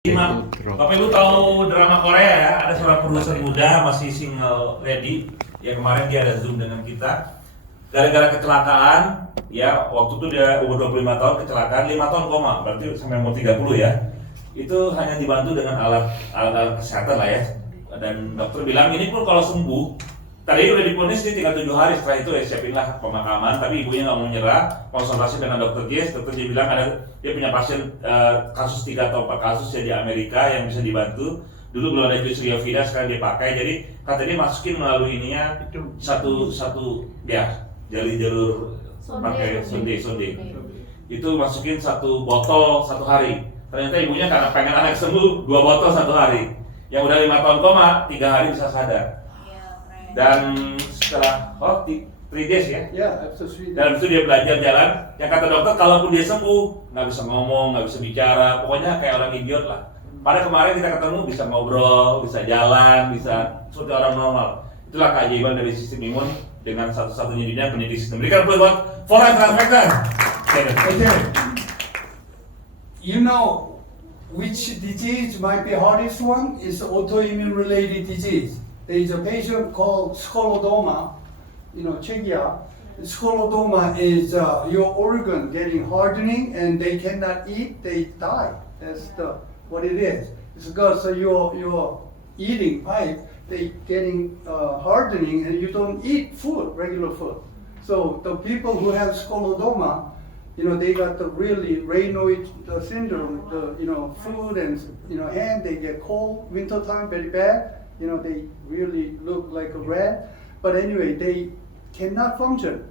Bapak Ibu tahu drama Korea ya, ada seorang produser muda masih single lady yang kemarin dia ada Zoom dengan kita. Gara-gara kecelakaan, ya waktu itu dia umur 25 tahun kecelakaan, 5 tahun koma, berarti sampai umur 30 ya. Itu hanya dibantu dengan alat kesehatan lah ya. Dan dokter bilang ini pun kalau sembuh, tadi udah diponis di tinggal 7 hari, setelah itu ya siapinlah pemakaman. Tapi ibunya nggak mau nyerah, konsultasi dengan dokter J. Dokter J bilang dia punya pasien kasus 3 atau 4 kasus ya di Amerika yang bisa dibantu. Dulu belum ada jus Riovida, sekarang dia pakai. Jadi kata dia masukin melalui ininya satu ya jalur pakai sonde. Itu masukin 1 botol 1 hari. Ternyata ibunya karena pengen anak sembuh 2 botol 1 hari. Yang udah 5 tahun koma 3 hari bisa sadar. Dan setelah 3 days ya, dalam itu dia belajar jalan. Yang kata dokter, kalaupun dia sembuh, nggak bisa ngomong, nggak bisa bicara, pokoknya kayak orang idiot lah. Pada kemarin kita ketemu bisa ngobrol, bisa jalan, bisa seperti orang normal. Itulah keajaiban dari sistem imun dengan satu-satunya di dunia pendidik sistem. Berikan buat Foreign Transfector. Okay. You know which disease might be hardest one is autoimmune related disease. There is a patient called scleroderma, Czechia. Scleroderma is your organ getting hardening and they cannot eat, they die. That's what it is. It's because your eating pipe, they getting hardening and you don't eat food, regular food. So the people who have scleroderma, they got the really Raynaud syndrome, food and, hand, they get cold, wintertime, very bad. They really look like a rat. But anyway, they cannot function.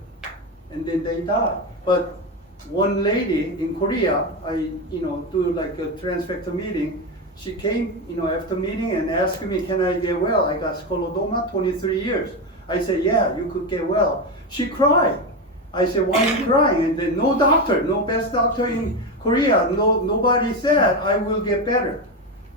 And then they die. But one lady in Korea, I, do like a transfector meeting. She came, after meeting and asked me, can I get well? I got scleroderma, 23 years. I said, yeah, you could get well. She cried. I said, why are you crying? And then no doctor, no best doctor in Korea, nobody said I will get better.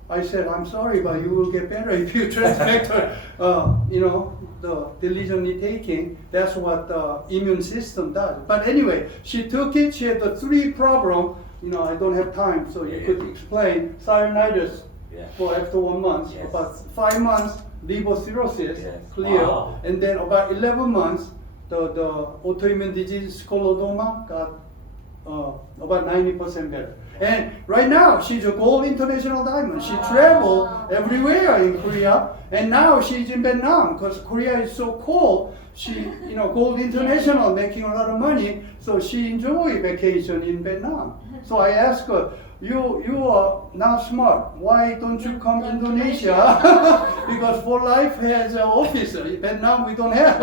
I said, I'm sorry, but you will get better if you transfector, the diligently taking. That's what the immune system does. But anyway, she took it. She had the 3 problem. I don't have time, so you could explain. Cyanitis for after 1 month. Yes. About 5 months, liver cirrhosis, Yes. clear. Wow. And then about 11 months, the autoimmune disease scleroderma got about 90% better. And right now, she's a gold international diamond. She traveled everywhere in Korea, and now she's in Vietnam because Korea is so cold. She, gold international, making a lot of money, so she enjoy vacation in Vietnam. So I asked her, you are not smart. Why don't you come Indonesia? Because For Life has an office. In Vietnam, we don't have.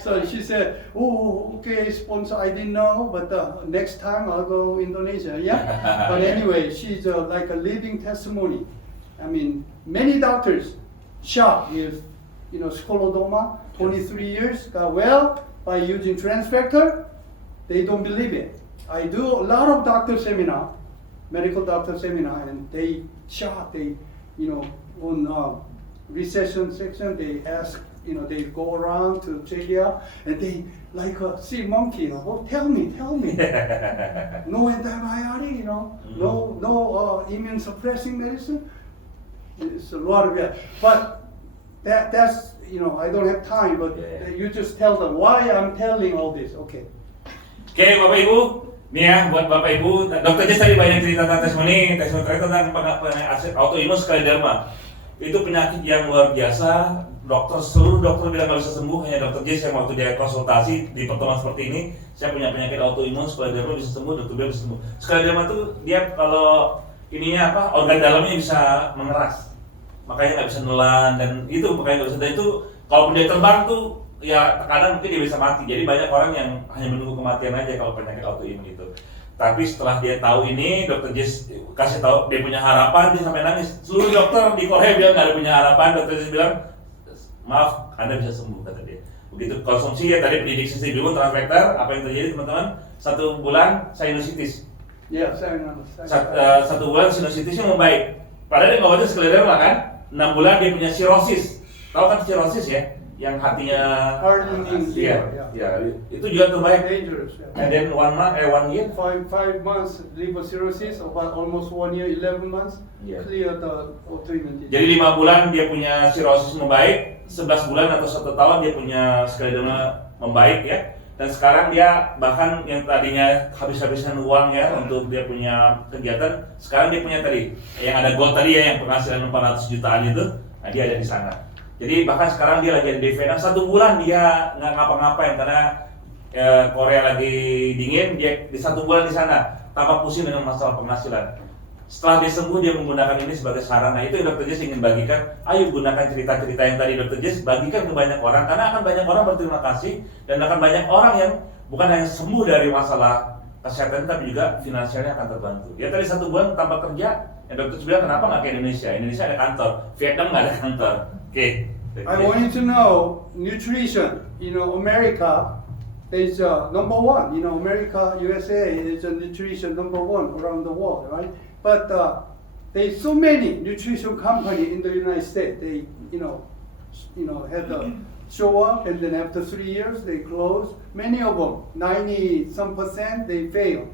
So she said, oh, okay, sponsor, I didn't know, but next time I'll go Indonesia. Yeah. But anyway, she's like a living testimony. I mean, many doctors shocked with, scleroderma, 23 years, got well by using transfector. They don't believe it. I do a lot of doctor seminar, medical doctor seminar, and they shocked. They, on recession section, they ask, they go around to Czechia, and they like a sea monkey, oh, tell me. No antibiotic, no immune suppressing medicine. It's a lot of it. But that's, I don't have time, but you just tell them why I'm telling all this, okay. Oke, Bapak Ibu, nih ya buat Bapak Ibu, Dokter Jess tadi banyak cerita tentang testimoni tentang aset autoimun scleroderma. Itu penyakit yang luar biasa. Seluruh dokter bilang nggak bisa sembuh, hanya Dokter Jess yang waktu dia konsultasi di pertemuan seperti ini, saya punya penyakit autoimun scleroderma bisa sembuh, Dokter Jess bisa sembuh. Scleroderma itu dia kalau organ dalamnya bisa mengeras, makanya nggak bisa nelan dan itu makanya nggak bisa. Dan itu kalau dia terbang tuh ya kadang mungkin dia bisa mati. Jadi banyak orang yang hanya menunggu kematian aja kalau penyakit autoimun itu. Tapi setelah dia tahu ini, Dokter Jess kasih tahu dia punya harapan, dia sampai nangis. Seluruh dokter di Korea bilang nggak ada punya harapan. Dokter Jess bilang, maaf, Anda bisa sembuh, kata dia. Begitu konsumsi ya tadi pendidik sistem imun transfector, apa yang terjadi teman-teman? 1 bulan sinusitis. Ya, saya nggak. 1 bulan sinusitisnya membaik. Padahal dia ngobatin scleroderma kan? 6 bulan dia punya cirrhosis. Tahu kan cirrhosis ya? yang hatinya Hardening liver, ya, itu juga terbaik. dangerous. Yeah. And then 1 year. 5 months liver cirrhosis, about almost 1 year, 11 months, Yeah. clear the autoimmune disease. Jadi 5 bulan dia punya sirosis membaik, 11 bulan atau 1 tahun dia punya skleroderma membaik ya. Dan sekarang dia bahkan yang tadinya habis-habisan uang ya untuk dia punya kegiatan, sekarang dia punya tadi yang ada gold tadi ya yang penghasilan 400 jutaan itu, nah dia ada di sana. Jadi bahkan sekarang dia lagi ada di Vietnam 1 bulan dia nggak ngapa-ngapain karena Korea lagi dingin, dia di 1 bulan di sana tanpa pusing dengan masalah penghasilan. Setelah dia sembuh dia menggunakan ini sebagai sarana. Itu yang Dr. Jess ingin bagikan. Ayo gunakan cerita-cerita yang tadi Dr. Jess bagikan ke banyak orang karena akan banyak orang berterima kasih dan akan banyak orang yang bukan hanya sembuh dari masalah kesehatan tapi juga finansialnya akan terbantu. Ya tadi 1 bulan tanpa kerja, yang Dr. Jess bilang kenapa nggak ke Indonesia? Indonesia ada kantor, Vietnam nggak ada kantor. Oke. I want you to know nutrition. America is number one. America, USA is a nutrition number one around the world, right? But there's so many nutrition company in the United States. They, had to show up, and then after 3 years they close. Many of them, 90% they fail.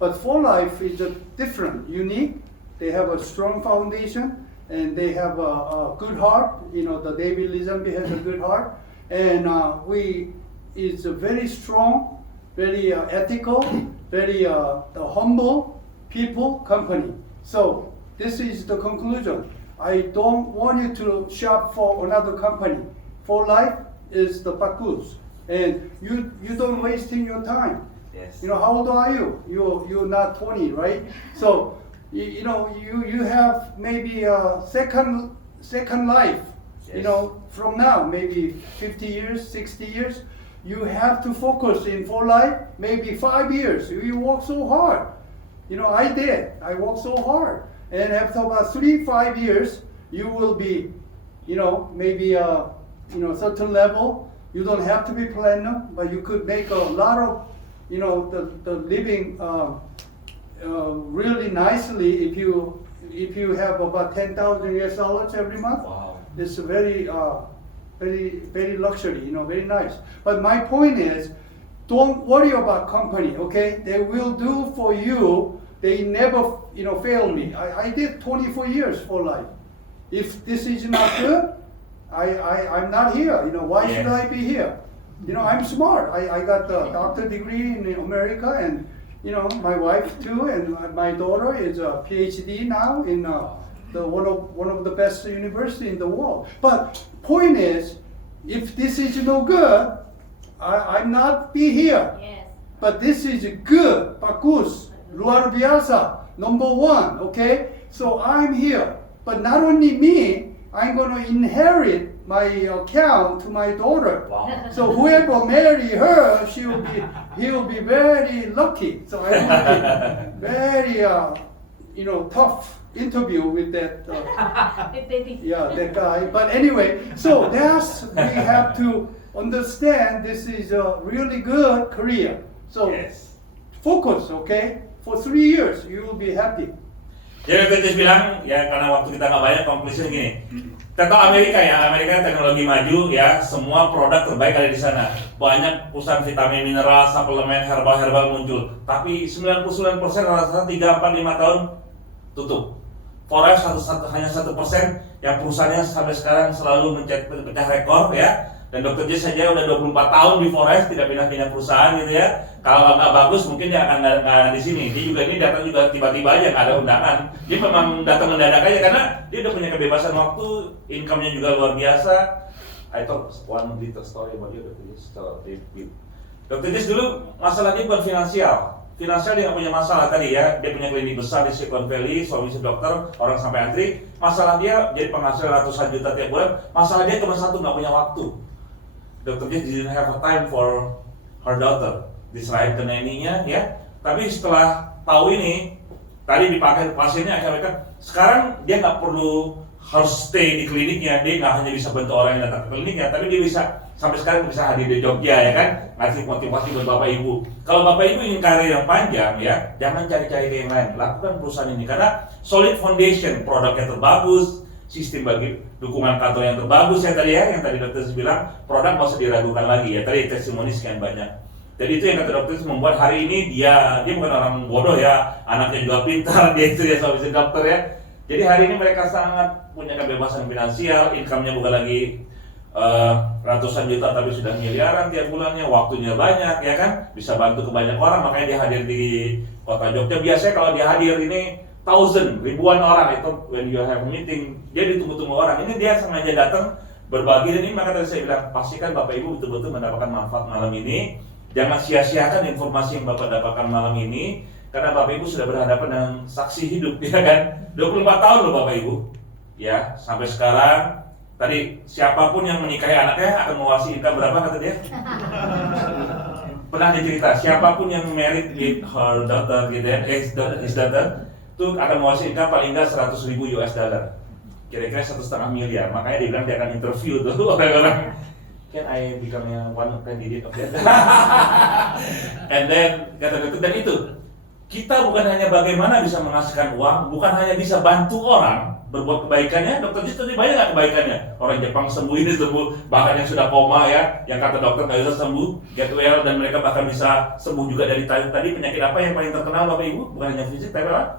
But For Life is different, unique. They have a strong foundation, and they have a good heart. The David Lizambi has a good heart, and it's a very strong, very ethical, very humble people company. So this is the conclusion. I don't want you to shop for another company. For Life is the Pakus, and you don't wasting your time. Yes. How old are you? You're not 20, right? So you have maybe a second life. Yes. From now, maybe 50 years, 60 years, you have to focus in For Life. Maybe 5 years. You work so hard. I did. I worked so hard, and after about 3-5 years, you will be, maybe certain level. You don't have to be platinum, but you could make a lot of, the living really nicely if you have about $10,000 every month. Wow. It's very very luxury, very nice. But my point is, don't worry about company, okay? They will do for you. They never, fail me. I did 24 years For Life. If this is not good, I'm not here. Why should I be here? I'm smart. I got the doctor degree in America, and my wife too, and my daughter is a PhD now in one of the best university in the world. But point is, if this is no good, I'm not be here. Yes. But this is good, bagus, luar biasa, number one, okay? So I'm here. But not only me, I'm going to inherit my account to my daughter. Wow. So whoever marry her, he will be very lucky. So I will be very, tough interview with that. That guy. But anyway, so we have to understand this is a really good career. So Yes. focus, okay? For 3 years, you will be happy. Jadi Dr. Jess bilang, ya karena waktu kita nggak banyak, konklusinya gini. Kita tahu Amerika teknologi maju ya, semua produk terbaik ada di sana. Banyak perusahaan vitamin, mineral, suplemen, herbal muncul. Tapi 99% rata-rata 3, 4, 5 tahun tutup. Forest hanya 1% yang perusahaannya sampai sekarang selalu pecah rekor ya. Dan Dr. Jess saja udah 24 tahun di Forest, tidak pindah-pindah perusahaan gitu ya. Kalau nggak bagus mungkin dia akan nggak ada di sini. Dia juga ini datang juga tiba-tiba aja, nggak ada undangan. Dia memang datang mendadak aja karena dia udah punya kebebasan waktu, income-nya juga luar biasa. I thought one little story about you, Dr. Jess. Dr. Jess dulu masalahnya bukan finansial. Finansial dia nggak punya masalah tadi ya. Dia punya klinik besar di Silicon Valley, suami dokter, orang sampai antri. Masalah dia jadi penghasilan ratusan juta tiap bulan. Masalah dia cuma satu, nggak punya waktu. Dr. Jess didn't have a time for her daughter. Diserahin ke neninya ya. Tapi setelah tahu ini, tadi dipakai pasiennya akhirnya sekarang dia nggak perlu harus stay di kliniknya. Dia nggak hanya bisa bantu orang yang datang ke kliniknya, tapi dia bisa sampai sekarang bisa hadir di Jogja ya kan, ngasih motivasi buat bapak ibu. Kalau bapak ibu ingin karir yang panjang ya, jangan cari-cari ke yang lain. Lakukan perusahaan ini karena solid foundation, produknya terbagus, sistem bagi dukungan kantor yang terbagus ya tadi ya, yang tadi dokter bilang produk nggak usah diragukan lagi ya, tadi testimoni sekian banyak. Jadi itu yang kata dokter membuat hari ini dia bukan orang bodoh ya, anaknya juga pintar, dia itu ya suami dokter ya. Jadi hari ini mereka sangat punya kebebasan finansial, income-nya bukan lagi ratusan juta tapi sudah miliaran tiap bulannya, waktunya banyak ya kan, bisa bantu ke banyak orang, makanya dia hadir di kota Jogja. Biasanya kalau dia hadir ini ribuan orang, itu when you have meeting dia ditunggu-tunggu orang. Ini dia sengaja datang berbagi, dan ini maka tadi saya bilang pastikan Bapak Ibu betul-betul mendapatkan manfaat malam ini. Jangan sia-siakan informasi yang Bapak dapatkan malam ini, karena Bapak Ibu sudah berhadapan dengan saksi hidup ya kan, 24 tahun loh Bapak Ibu ya, sampai sekarang. Tadi siapapun yang menikahi anaknya akan mewasi income berapa kata dia? Pernah dicerita, siapapun yang married with her daughter gitu ya, his daughter, itu akan mewasi income paling nggak 100.000 US dollar, kira-kira 1,5 miliar. Makanya dia bilang dia akan interview tuh orang-orang, can I become one candidate of that? And then kata-kata dan itu, kita bukan hanya bagaimana bisa menghasilkan uang, bukan hanya bisa bantu orang berbuat kebaikannya. Dokter Jis tadi banyak nggak kebaikannya? Orang Jepang sembuh, ini sembuh, bahkan yang sudah koma ya, yang kata dokter nggak bisa sembuh, get well, dan mereka bahkan bisa sembuh juga dari tadi penyakit apa yang paling terkenal Bapak Ibu? Bukan hanya fisik, tapi apa?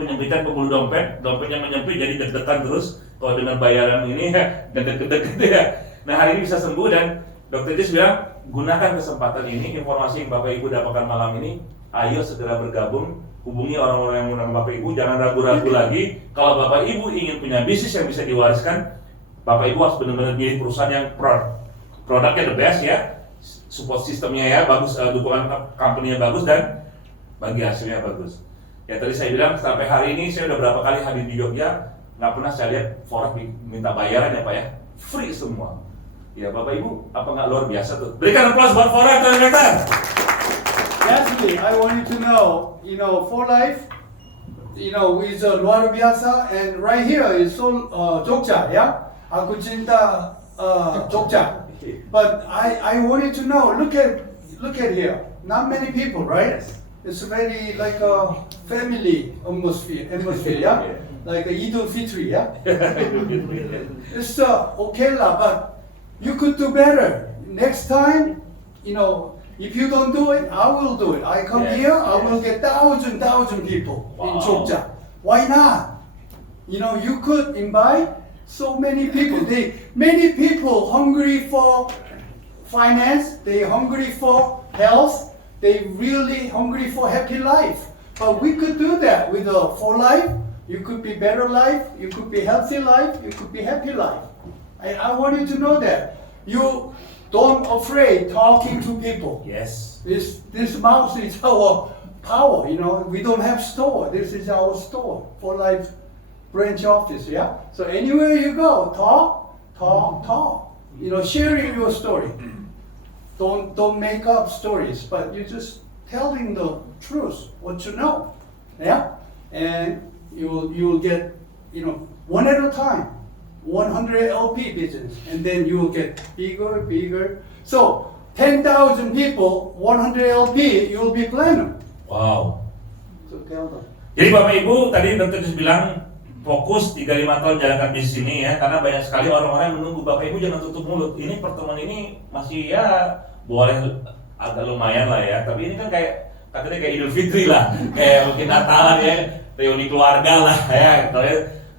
Penyempitan pembuluh dompet, dompetnya menyempit jadi deg-degan terus kalau dengan bayaran ini gede-gede gitu ya. Nah hari ini bisa sembuh, dan Dokter Jis bilang gunakan kesempatan ini, informasi yang Bapak Ibu dapatkan malam ini, ayo segera bergabung, hubungi orang-orang yang mengundang Bapak Ibu, jangan ragu-ragu lagi. Kalau Bapak Ibu ingin punya bisnis yang bisa diwariskan, Bapak Ibu harus benar-benar milih perusahaan yang produknya the best ya, support sistemnya ya bagus, dukungan company-nya bagus, dan bagi hasilnya bagus. Ya tadi saya bilang sampai hari ini saya udah berapa kali hadir di Jogja, nggak pernah saya lihat forex minta bayaran ya Pak ya, free semua. Ya Bapak Ibu, apa nggak luar biasa tuh? Berikan aplaus buat forex teman-teman. Lastly, I want you to know, for life, with luar biasa, and right here is Jogja, yeah? Aku cinta Jogja. But I want you to know, look at here. Not many people, right? Yes. It's very like a family atmosphere, yeah? Like a Idul Fitri, yeah? It's okay lah, but you could do better. Next time, if you don't do it, I will do it. I come here, I will get thousand people in Jogja. Why not? You could invite so many people. Many people hungry for finance, they hungry for health, they really hungry for happy life. But we could do that with for life. You could be better life, you could be healthy life, you could be happy life. I want you to know that. You don't afraid talking to people. Yes. This mouse is our power, we don't have store. This is our store for life branch office, yeah? So anywhere you go, talk. Sharing your story. Don't make up stories, but you're just telling the truth, what you know. Yeah? And you'll get, one at a time. 100 LP business, and then you will get bigger. So 10,000 people, 100 LP, you will be platinum. Wow. So tell them. Jadi Bapak Ibu tadi Dokter Jis bilang fokus 3-5 tahun jalankan bisnis ini ya, karena banyak sekali orang-orang yang menunggu. Bapak Ibu jangan tutup mulut. Ini pertemuan ini masih ya boleh agak lumayan lah ya, tapi ini kan katanya kayak Idul Fitri lah, kayak mungkin Natalan ya, reuni keluarga lah ya.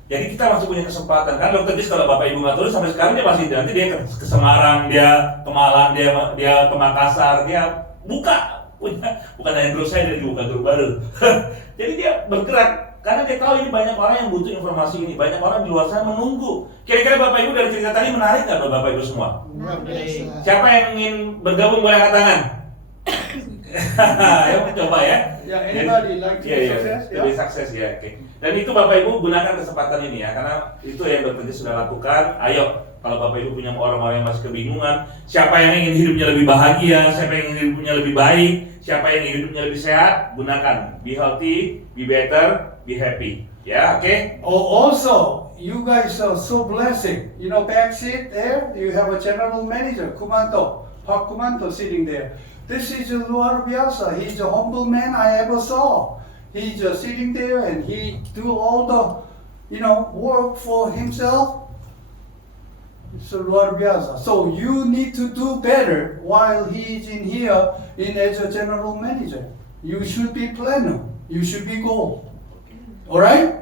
Jadi kita masih punya kesempatan kan. Dokter Jis kalau Bapak Ibu nggak tulis sampai sekarang dia masih, nanti dia ke Semarang, dia ke Malang, dia ke Makassar, dia bukan hanya grup saya, dia juga buka grup baru. Jadi dia bergerak karena dia tahu ini banyak orang yang butuh informasi ini, banyak orang di luar sana menunggu. Kira-kira Bapak Ibu dari cerita tadi menarik nggak buat Bapak Ibu semua? Siapa yang ingin bergabung boleh angkat tangan? Ayo coba ya. Anybody like to be success? Lebih sukses ya. Oke. Dan itu Bapak Ibu gunakan kesempatan ini ya, karena itu yang Dokter Jis sudah lakukan. Ayo, kalau Bapak Ibu punya orang-orang yang masih kebingungan, siapa yang ingin hidupnya lebih bahagia, siapa yang ingin hidupnya lebih baik, siapa yang ingin hidupnya lebih sehat, gunakan. Be healthy, be better, be happy. Ya, oke? Also, you guys are so blessing. Back seat there, you have a general manager, Park Kumanto sitting there. This is luar biasa. He's a humble man I ever saw. He's just sitting there and he do all the work for himself. So luar biasa. So you need to do better while he is in here as a general manager. You should be planner. You should be goal. Alright?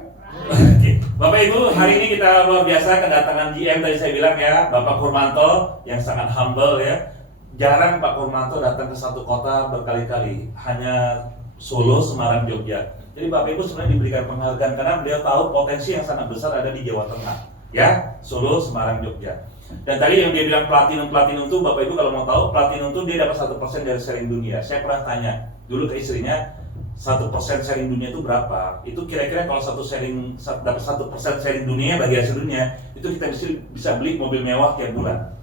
Oke. Bapak Ibu, hari ini kita luar biasa kedatangan GM tadi saya bilang ya, Bapak Kurmanto yang sangat humble ya. Jarang Pak Kurmanto datang ke satu kota berkali-kali, hanya Solo, Semarang, Jogja. Jadi Bapak Ibu sebenarnya diberikan penghargaan karena beliau tahu potensi yang sangat besar ada di Jawa Tengah, ya, Solo, Semarang, Jogja. Dan tadi yang dia bilang platinum itu, Bapak Ibu kalau mau tahu, platinum itu dia dapat 1% dari sharing dunia. Saya pernah tanya dulu ke istrinya, 1% sharing dunia itu berapa? Itu kira-kira kalau dapat 1% sharing dunia bagi hasil dunia, itu kita bisa beli mobil mewah tiap bulan.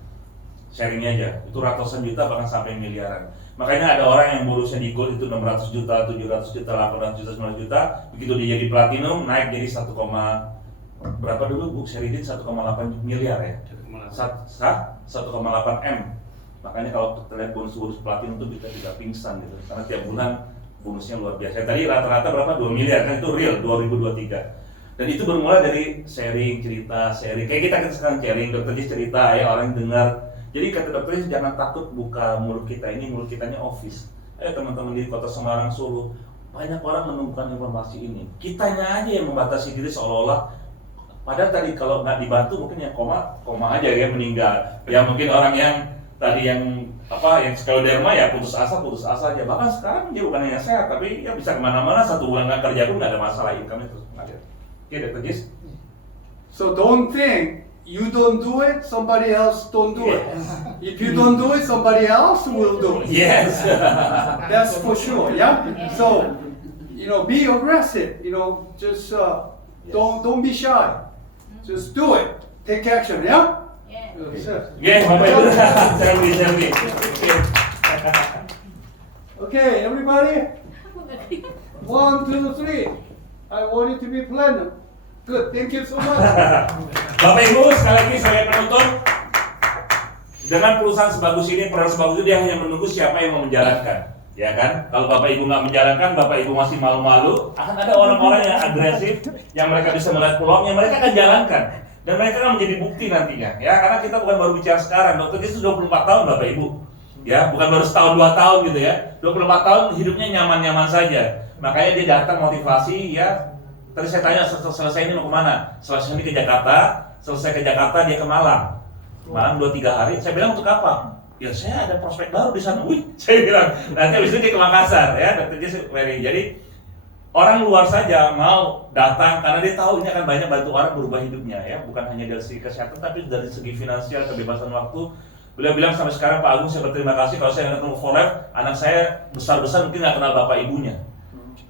Sharingnya aja, itu ratusan juta bahkan sampai miliaran. Makanya ada orang yang bonusnya di gold itu 600 juta, 700 juta, 800 juta, 900 juta. Begitu dia jadi platinum, naik jadi 1, berapa dulu Bu Sheridin? 1,8 miliar ya? 1,8 M. Makanya kalau kita lihat bonus platinum itu kita tidak pingsan gitu, karena tiap bulan bonusnya luar biasa. Tadi rata-rata berapa? 2 miliar, kan itu real 2023. Dan itu bermula dari sharing, cerita, sharing. Kayak kita sekarang sharing, dokter Jis cerita ya, orang yang dengar. Jadi kata dokter Jis, jangan takut buka mulut kita ini, mulut kitanya office. Teman-teman di kota Semarang, Solo, banyak orang menemukan informasi ini. Kitanya aja yang membatasi diri seolah-olah, padahal tadi kalau nggak dibantu mungkin yang koma aja ya meninggal. Ya mungkin orang yang tadi yang skleroderma ya putus asa aja. Bahkan sekarang dia bukan yang sehat, tapi ya bisa kemana-mana, 1 bulan nggak kerja pun nggak ada masalah, income-nya terus mengalir. Oke, dokter Jis. So don't think you don't do it, somebody else don't do it. If you don't do it, somebody else will do it. Yes. That's for sure, yeah? So, be aggressive, just don't be shy. Just do it. Take action, yeah? Yes, Bapak Ibu. Selfie. Okay, everybody? 1, 2, 3. I want you to be planner. Good, thank you so much. Bapak Ibu, sekali lagi saya penutup. Dengan perusahaan sebagus ini, peran sebagus itu, dia hanya menunggu siapa yang mau menjalankan, ya kan? Kalau Bapak Ibu nggak menjalankan, Bapak Ibu masih malu-malu, akan ada orang-orang yang agresif, yang mereka bisa melihat peluangnya, mereka akan jalankan, dan mereka akan menjadi bukti nantinya, ya. Karena kita bukan baru bicara sekarang, dokter itu 24 tahun Bapak Ibu, ya, bukan baru setahun 2 tahun gitu ya. 24 tahun hidupnya nyaman-nyaman saja, makanya dia datang motivasi, ya. Tadi saya tanya selesai ini mau kemana? Selesai ini ke Jakarta, selesai ke Jakarta dia ke Malang. Malang 2-3 hari. Saya bilang untuk apa? Ya saya ada prospek baru di sana. Wih, saya bilang. Nanti habis itu dia ke Makassar ya. Jadi orang luar saja mau datang karena dia tahu ini akan banyak bantu orang berubah hidupnya ya. Bukan hanya dari segi kesehatan tapi dari segi finansial, kebebasan waktu. Beliau bilang sampai sekarang Pak Agung saya berterima kasih kalau saya ketemu For Life, anak saya besar-besar mungkin nggak kenal bapak ibunya.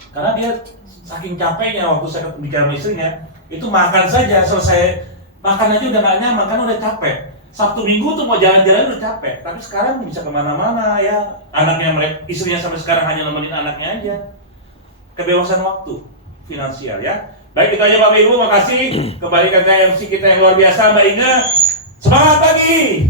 Karena dia saking capeknya waktu saya bicara sama istrinya, itu makan saja, selesai makan aja udah gak nyaman, kan udah capek. Sabtu Minggu tuh mau jalan-jalan udah capek, tapi sekarang bisa kemana-mana ya. Istrinya sampai sekarang hanya nemenin anaknya aja. Kebebasan waktu, finansial ya. Baik, itu aja Bapak Ibu, makasih. Kembali ke MC kita yang luar biasa, Mbak Inge. Semangat pagi!